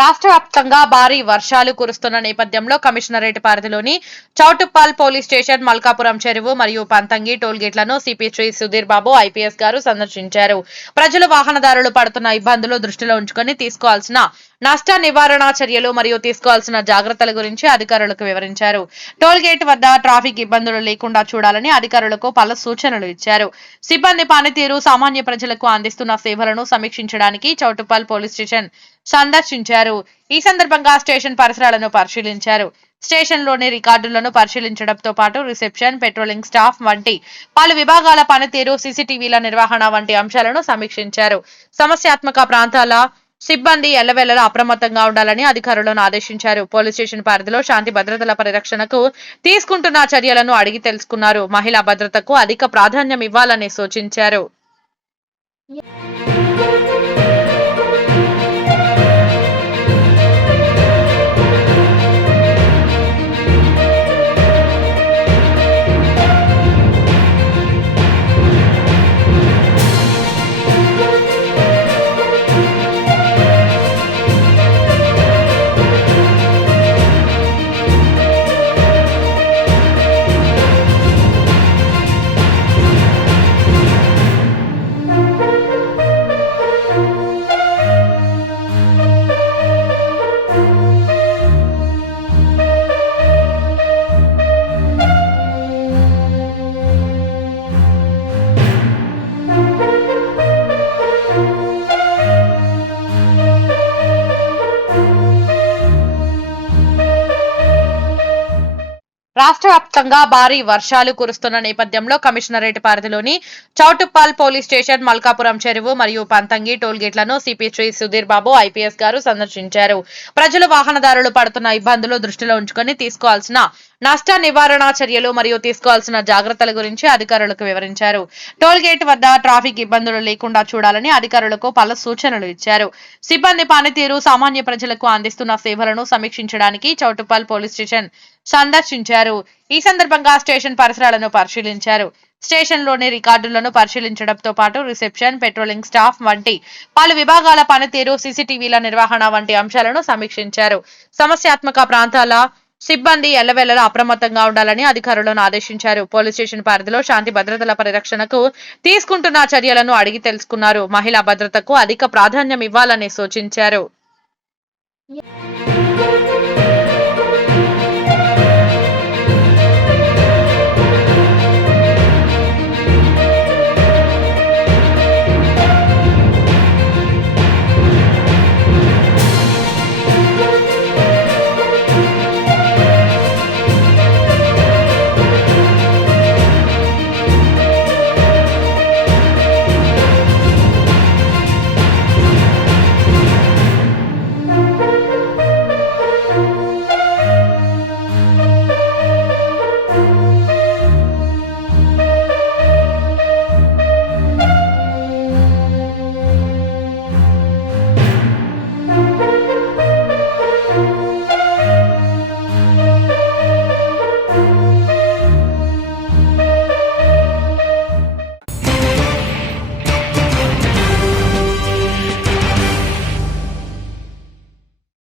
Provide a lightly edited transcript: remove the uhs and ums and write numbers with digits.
రాష్ట్ర వ్యాప్తంగా భారీ వర్షాలు కురుస్తున్న నేపథ్యంలో కమిషనరేట్ పరిధిలోని చౌటుప్పల్ పోలీస్ స్టేషన్, మల్కాపురం చెరువు మరియు పంతంగి టోల్గేట్లను సిపి శ్రీ సుధీర్ బాబు ఐపీఎస్ గారు సందర్శించారు. ప్రజలు, వాహనదారులు పడుతున్న ఇబ్బందులు దృష్టిలో ఉంచుకొని తీసుకోవాల్సిన నష్ట నివారణ చర్యలు మరియు తీసుకోవాల్సిన జాగ్రత్తల గురించి అధికారులకు వివరించారు. టోల్గేట్ వద్ద ట్రాఫిక్ ఇబ్బందులు లేకుండా చూడాలని అధికారులకు పలు సూచనలు ఇచ్చారు. సిబ్బంది పనితీరు, సామాన్య ప్రజలకు అందిస్తున్న సేవలను సమీక్షించడానికి చౌటుప్పల్ పోలీస్ స్టేషన్ సందర్శించారు. ఈ సందర్భంగా స్టేషన్ పరిసరాలను పరిశీలించారు. స్టేషన్లోని రికార్డులను పరిశీలించడంతో పాటు రిసెప్షన్, పెట్రోలింగ్ స్టాఫ్ వంటి పలు విభాగాల పనితీరు, సీసీటీవీల నిర్వహణ వంటి అంశాలను సమీక్షించారు. సమస్యాత్మక ప్రాంతాల సిబ్బంది ఎల్లవేళలా అప్రమత్తంగా ఉండాలని అధికారులను ఆదేశించారు. పోలీస్ స్టేషన్ పరిధిలో శాంతి భద్రతల పరిరక్షణకు తీసుకుంటున్న చర్యలను అడిగి తెలుసుకున్నారు. మహిళా భద్రతకు అధిక ప్రాధాన్యం ఇవ్వాలని సూచించారు. రాష్ట్ర వ్యాప్తంగా భారీ వర్షాలు కురుస్తున్న నేపథ్యంలో కమిషనరేట్ పరిధిలోని చౌటుప్పల్ పోలీస్ స్టేషన్, మల్కాపురం చెరువు మరియు పంతంగి టోల్గేట్లను సిపి శ్రీ సుధీర్ బాబు ఐపీఎస్ గారు సందర్శించారు. ప్రజలు, వాహనదారులు పడుతున్న ఇబ్బందులు దృష్టిలో ఉంచుకొని తీసుకోవాల్సిన నష్ట నివారణ చర్యలు మరియు తీసుకోవాల్సిన జాగ్రత్తల గురించి అధికారులకు వివరించారు. టోల్గేట్ వద్ద ట్రాఫిక్ ఇబ్బందులు లేకుండా చూడాలని అధికారులకు పలు సూచనలు ఇచ్చారు. సిబ్బంది పనితీరు, సామాన్య ప్రజలకు అందిస్తున్న సేవలను సమీక్షించడానికి చౌటుప్పల్ పోలీస్ స్టేషన్ సందర్శించారు. ఈ సందర్భంగా స్టేషన్ పరిసరాలను పరిశీలించారు. స్టేషన్లోని రికార్డులను పరిశీలించడంతో పాటు రిసెప్షన్, పెట్రోలింగ్ స్టాఫ్ వంటి పలు విభాగాల పనితీరు, సీసీటీవీల నిర్వహణ వంటి అంశాలను సమీక్షించారు. సమస్యాత్మక ప్రాంతాల సిబ్బంది ఎల్లవేళలా అప్రమత్తంగా ఉండాలని అధికారులను ఆదేశించారు. పోలీస్ స్టేషన్ పరిధిలో శాంతి భద్రతల పరిరక్షణకు తీసుకుంటున్న చర్యలను అడిగి తెలుసుకున్నారు. మహిళా భద్రతకు అధిక ప్రాధాన్యం ఇవ్వాలని సూచించారు.